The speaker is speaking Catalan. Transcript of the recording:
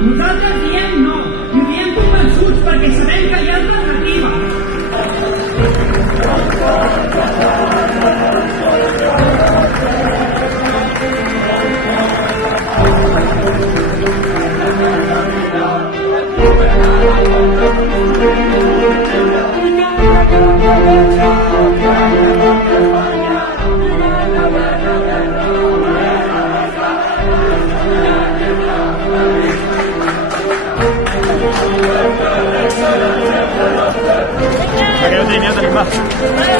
Nosaltres diem no, i ho diem convençuts perquè sabem que hi ha alternativa. Aquella línia tenim